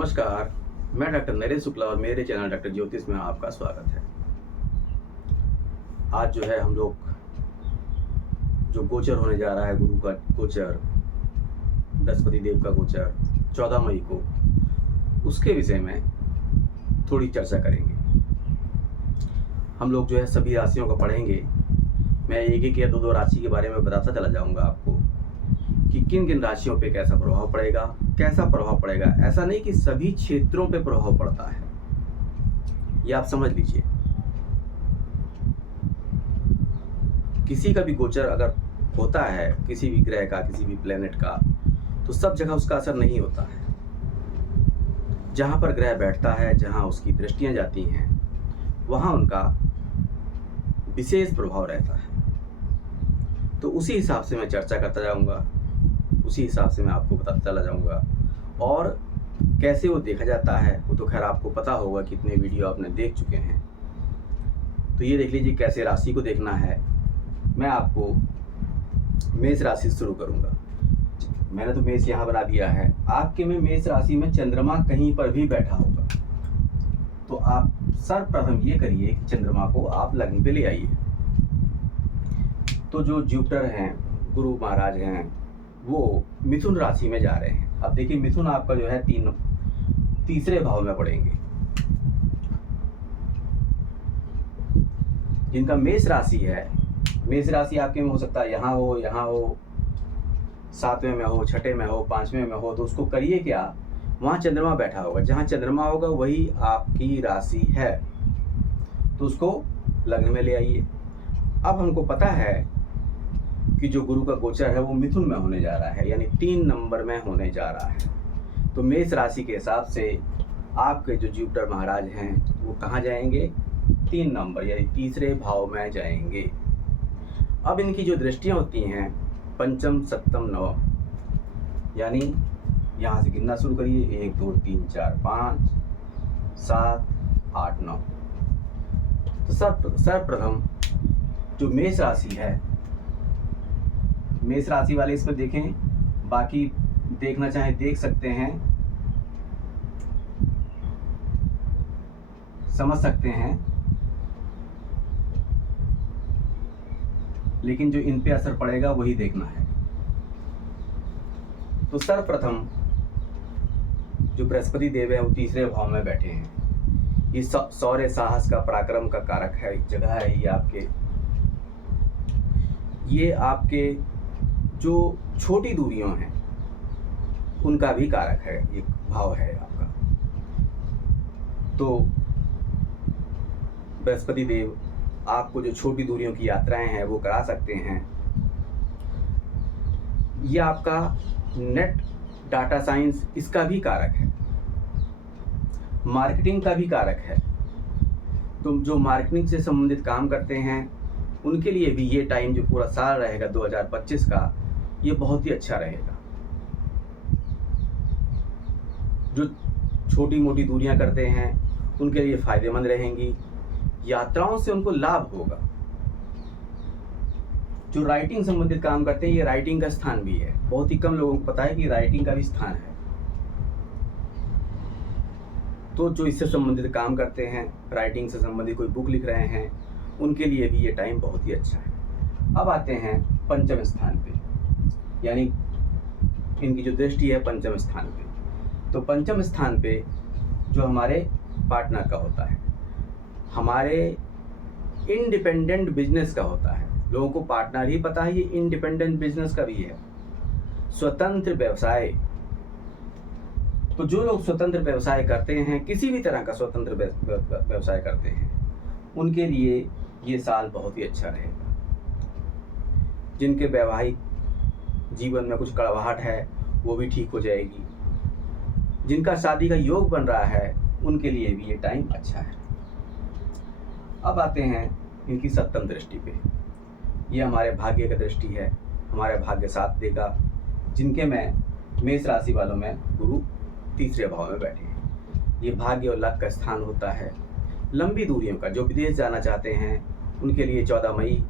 नमस्कार, मैं डॉक्टर नरेश शुक्ला और मेरे चैनल डॉक्टर ज्योतिष में आपका स्वागत है। आज जो है हम लोग जो गोचर होने जा रहा है, गुरु का गोचर, बृहस्पति देव का गोचर 14 मई को, उसके विषय में थोड़ी चर्चा करेंगे। हम लोग जो है सभी राशियों का पढ़ेंगे। मैं एक एक या दो राशि के बारे में बताता चला जाऊंगा आपको कि किन किन राशियों पे कैसा प्रभाव पड़ेगा, कैसा प्रभाव पड़ेगा। ऐसा नहीं कि सभी क्षेत्रों पे प्रभाव पड़ता है, ये आप समझ लीजिए। किसी का भी गोचर अगर होता है, किसी भी ग्रह का, किसी भी प्लेनेट का, तो सब जगह उसका असर नहीं होता है। जहां पर ग्रह बैठता है, जहां उसकी दृष्टियां जाती हैं, वहां उनका विशेष प्रभाव रहता है। तो उसी हिसाब से मैं चर्चा करता जाऊंगा, उसी हिसाब से मैं आपको बताता चला जाऊंगा। और कैसे वो देखा जाता है वो तो खैर आपको पता होगा, कितने वीडियो आपने देख चुके हैं। तो ये देख लीजिए कैसे राशि को देखना है। मैं आपको मेष राशि से शुरू करूंगा। मैंने तो मेष यहाँ बना दिया है। आपके में मेष राशि में चंद्रमा कहीं पर भी बैठा होगा तो आप सर्वप्रथम ये करिए कि चंद्रमा को आप लग्न पे ले आइए। तो जो जुपिटर हैं, गुरु महाराज हैं, वो मिथुन राशि में जा रहे हैं। अब देखिए मिथुन आपका जो है तीसरे भाव में पड़ेंगे। जिनका मेष राशि है, मेष राशि आपके में हो सकता है यहाँ हो, 7वें में हो, 6ठे में हो, 5वें में हो, तो उसको करिए क्या, वहाँ चंद्रमा बैठा होगा। जहाँ चंद्रमा होगा वही आपकी राशि है, तो उसको लग्न में ले आइए। अब हमको पता है कि जो गुरु का गोचर है वो मिथुन में होने जा रहा है, यानी 3 नंबर में होने जा रहा है। तो मेष राशि के हिसाब से आपके जो जुपिटर महाराज हैं वो कहाँ जाएंगे, 3 नंबर यानी तीसरे भाव में जाएंगे। अब इनकी जो दृष्टियाँ होती हैं पंचम, सप्तम, नवम, यानी यहाँ से गिनना शुरू करिए, 1 2 3 4 5 7 8 9। तो सर्वप्रथम जो मेष राशि है, मेष राशि वाले इसमें देखें, बाकी देखना चाहें देख सकते हैं, समझ सकते हैं, लेकिन जो इन पे असर पड़ेगा वही देखना है। तो सर्वप्रथम जो बृहस्पति देव है वो तीसरे भाव में बैठे हैं। ये शौर्य, साहस का, पराक्रम का कारक है, जगह है ये आपके जो छोटी दूरियों हैं उनका भी कारक है, ये भाव है आपका। तो बृहस्पति देव आपको जो छोटी दूरियों की यात्राएं हैं वो करा सकते हैं। ये आपका नेट, डाटा साइंस, इसका भी कारक है, मार्केटिंग का भी कारक है। तो जो मार्केटिंग से संबंधित काम करते हैं उनके लिए भी ये टाइम जो पूरा साल रहेगा 2025 का, ये बहुत ही अच्छा रहेगा। जो छोटी मोटी दूरियां करते हैं उनके लिए फायदेमंद रहेंगी, यात्राओं से उनको लाभ होगा। जो राइटिंग संबंधित काम करते हैं, ये राइटिंग का स्थान भी है। बहुत ही कम लोगों को पता है कि राइटिंग का भी स्थान है। तो जो इससे संबंधित काम करते हैं, राइटिंग से संबंधित कोई बुक लिख रहे हैं, उनके लिए भी ये टाइम बहुत ही अच्छा है। अब आते हैं पंचम स्थान पे, यानी इनकी जो दृष्टि है पंचम स्थान पे। तो पंचम स्थान पे जो हमारे पार्टनर का होता है, हमारे इंडिपेंडेंट बिजनेस का होता है। लोगों को पार्टनर ही पता है, ये इंडिपेंडेंट बिजनेस का भी है, स्वतंत्र व्यवसाय। तो जो लोग स्वतंत्र व्यवसाय करते हैं, किसी भी तरह का स्वतंत्र व्यवसाय करते हैं, उनके लिए ये साल बहुत ही अच्छा रहेगा। जिनके वैवाहिक जीवन में कुछ कड़वाहट है वो भी ठीक हो जाएगी। जिनका शादी का योग बन रहा है उनके लिए भी ये टाइम अच्छा है। अब आते हैं इनकी सप्तम दृष्टि पे। ये हमारे भाग्य का दृष्टि है, हमारे भाग्य साथ देगा। जिनके में मेष राशि वालों में गुरु तीसरे भाव में बैठे हैं, ये भाग्य और लक का स्थान होता है। लंबी दूरियों का, जो विदेश जाना चाहते हैं उनके लिए 14 मई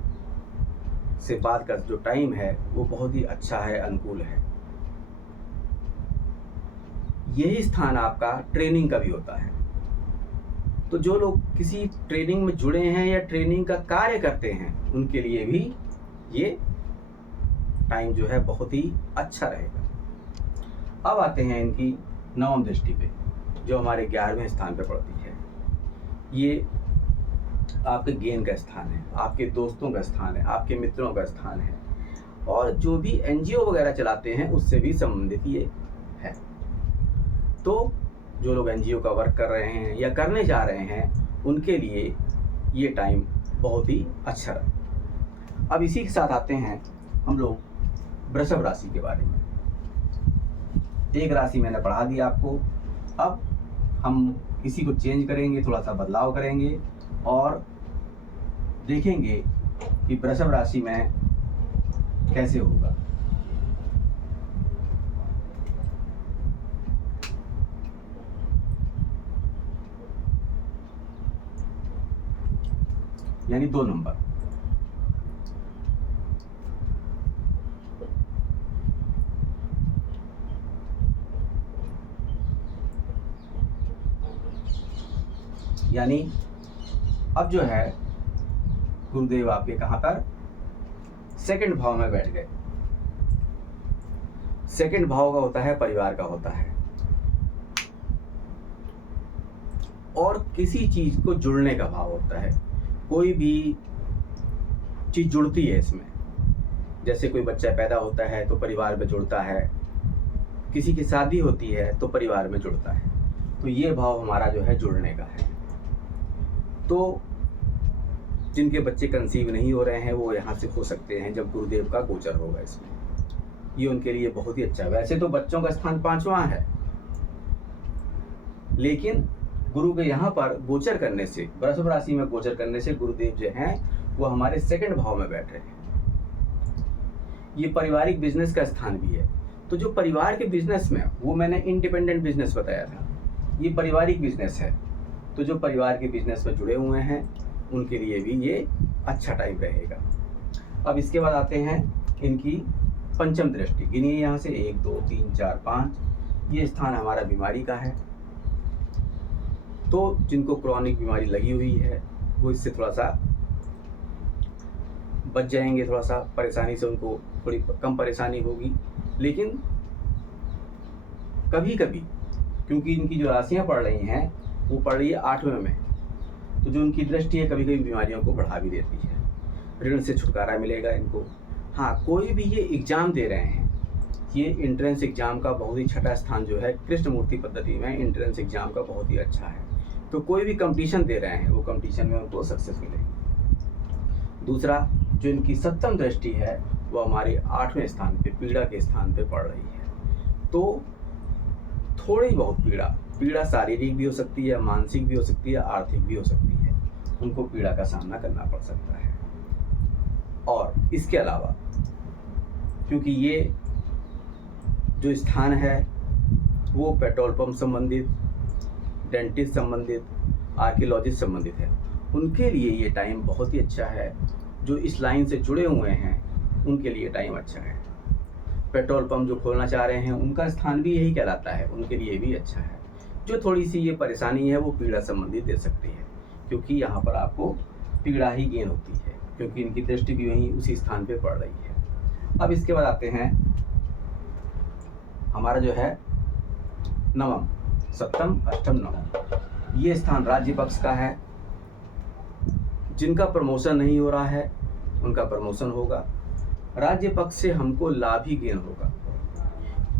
से बाद का जो टाइम है वो बहुत ही अच्छा है, अनुकूल है। यही स्थान आपका ट्रेनिंग का भी होता है। तो जो लोग किसी ट्रेनिंग में जुड़े हैं या ट्रेनिंग का कार्य करते हैं, उनके लिए भी ये टाइम जो है बहुत ही अच्छा रहेगा। अब आते हैं इनकी नवम दृष्टि पे, जो हमारे 11वें स्थान पे पड़ती है। ये आपके गेन का स्थान है, आपके दोस्तों का स्थान है, आपके मित्रों का स्थान है, और जो भी एनजीओ वगैरह चलाते हैं उससे भी संबंधित ये है। तो जो लोग एनजीओ का वर्क कर रहे हैं या करने जा रहे हैं, उनके लिए ये टाइम बहुत ही अच्छा रहा। अब इसी के साथ आते हैं हम लोग वृषभ राशि के बारे में। एक राशि मैंने पढ़ा दी आपको, अब हम इसी को चेंज करेंगे, थोड़ा सा बदलाव करेंगे और देखेंगे कि वृषभ राशि में कैसे होगा। यानी 2 नंबर। यानी अब जो है गुरुदेव आपके कहां पर, सेकंड भाव में बैठ गए। सेकंड भाव का होता है परिवार का होता है, और किसी चीज को जुड़ने का भाव होता है। कोई भी चीज जुड़ती है इसमें, जैसे कोई बच्चा पैदा होता है तो परिवार में जुड़ता है, किसी की शादी होती है तो परिवार में जुड़ता है। तो ये भाव हमारा जो है जुड़ने का है। तो जिनके बच्चे कंसीव नहीं हो रहे हैं वो यहाँ से हो सकते हैं जब गुरुदेव का गोचर होगा इसमें। ये उनके लिए बहुत ही अच्छा है। वैसे तो बच्चों का स्थान 5वां है, लेकिन गुरु के यहाँ पर गोचर करने से, वृषभ राशि में गोचर करने से गुरुदेव जो हैं वो हमारे सेकंड भाव में बैठ रहे हैं। ये पारिवारिक बिजनेस का स्थान भी है। तो जो परिवार के बिजनेस में, वो मैंने इंडिपेंडेंट बिजनेस बताया था, ये पारिवारिक बिजनेस है। तो जो परिवार के बिजनेस में जुड़े हुए हैं उनके लिए भी ये अच्छा टाइम रहेगा। अब इसके बाद आते हैं इनकी पंचम दृष्टि। गिनिए यहाँ से 1 2 3 4 5। ये स्थान हमारा बीमारी का है। तो जिनको क्रॉनिक बीमारी लगी हुई है वो इससे थोड़ा सा बच जाएंगे, थोड़ा सा परेशानी से उनको थोड़ी कम परेशानी होगी। लेकिन कभी कभी, क्योंकि इनकी जो राशियाँ पड़ रही हैं वो पड़ रही है 8वें में, तो जो उनकी दृष्टि है कभी कभी बीमारियों को बढ़ा भी देती है। ऋण से छुटकारा मिलेगा इनको। हाँ, कोई भी ये एग्ज़ाम दे रहे हैं, ये एंट्रेंस एग्ज़ाम का बहुत ही छठा स्थान जो है कृष्णमूर्ति पद्धति में एंट्रेंस एग्ज़ाम का बहुत ही अच्छा है। तो कोई भी कंपटीशन दे रहे हैं वो कंपटीशन में उनको सक्सेस मिलेगी। दूसरा, जो इनकी सप्तम दृष्टि है वो हमारे 8वें स्थान पे, पीड़ा के स्थान पे पड़ रही है। तो थोड़ी बहुत पीड़ा शारीरिक भी हो सकती है, मानसिक भी हो सकती है, आर्थिक भी हो सकती है। उनको पीड़ा का सामना करना पड़ सकता है। और इसके अलावा क्योंकि ये जो स्थान है वो पेट्रोल पंप संबंधित, डेंटिस्ट संबंधित, आर्कियोलॉजिस्ट संबंधित है, उनके लिए ये टाइम बहुत ही अच्छा है। जो इस लाइन से जुड़े हुए हैं उनके लिए टाइम अच्छा है। पेट्रोल पंप जो खोलना चाह रहे हैं उनका स्थान भी यही कहलाता है, उनके लिए भी अच्छा है। जो थोड़ी सी ये परेशानी है वो पीड़ा संबंधित दे सकती है, क्योंकि यहाँ पर आपको पीड़ा ही गेन होती है, क्योंकि इनकी दृष्टि भी वहीं उसी स्थान पे पड़ रही है। अब इसके बाद आते हैं हमारा जो है नवम, सप्तम, अष्टम, नवम। ये स्थान राज्य पक्ष का है। जिनका प्रमोशन नहीं हो रहा है उनका प्रमोशन होगा। राज्य पक्ष से हमको लाभ ही गेन होगा।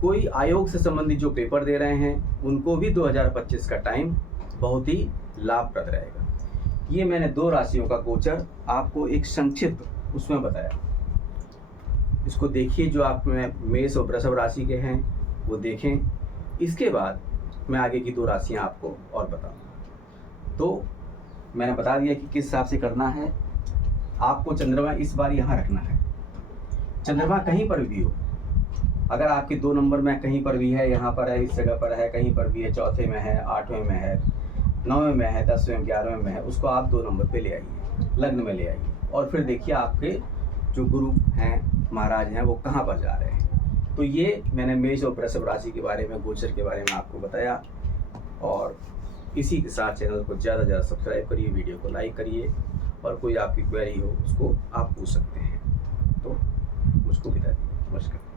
कोई आयोग से संबंधित जो पेपर दे रहे हैं उनको भी 2025 का टाइम बहुत ही लाभप्रद रहेगा। ये मैंने 2 राशियों का गोचर आपको एक संक्षिप्त उसमें बताया। इसको देखिए, जो आप में मेष और वृषभ राशि के हैं वो देखें। इसके बाद मैं आगे की 2 राशियां आपको और बताऊंगा। तो मैंने बता दिया कि किस हिसाब से करना है। आपको चंद्रमा इस बार यहाँ रखना है। चंद्रमा कहीं पर भी हो, अगर आपके 2 नंबर में कहीं पर भी है, यहाँ पर है, इस जगह पर है, कहीं पर भी है, चौथे में है, 8वें में है, 9वें में है, 10वें, 11वें में है, उसको आप 2 नंबर पे ले आइए, लग्न में ले आइए। और फिर देखिए आपके जो गुरु हैं, महाराज हैं, वो कहाँ पर जा रहे हैं। तो ये मैंने मेष और वृषभ राशि के बारे में, गोचर के बारे में आपको बताया। और इसी के साथ चैनल को ज़्यादा से ज़्यादा सब्सक्राइब करिए, वीडियो को लाइक करिए, और कोई आपकी क्वेरी हो उसको आप पूछ सकते हैं। तो मुझको विदा दीजिए। नमस्कार।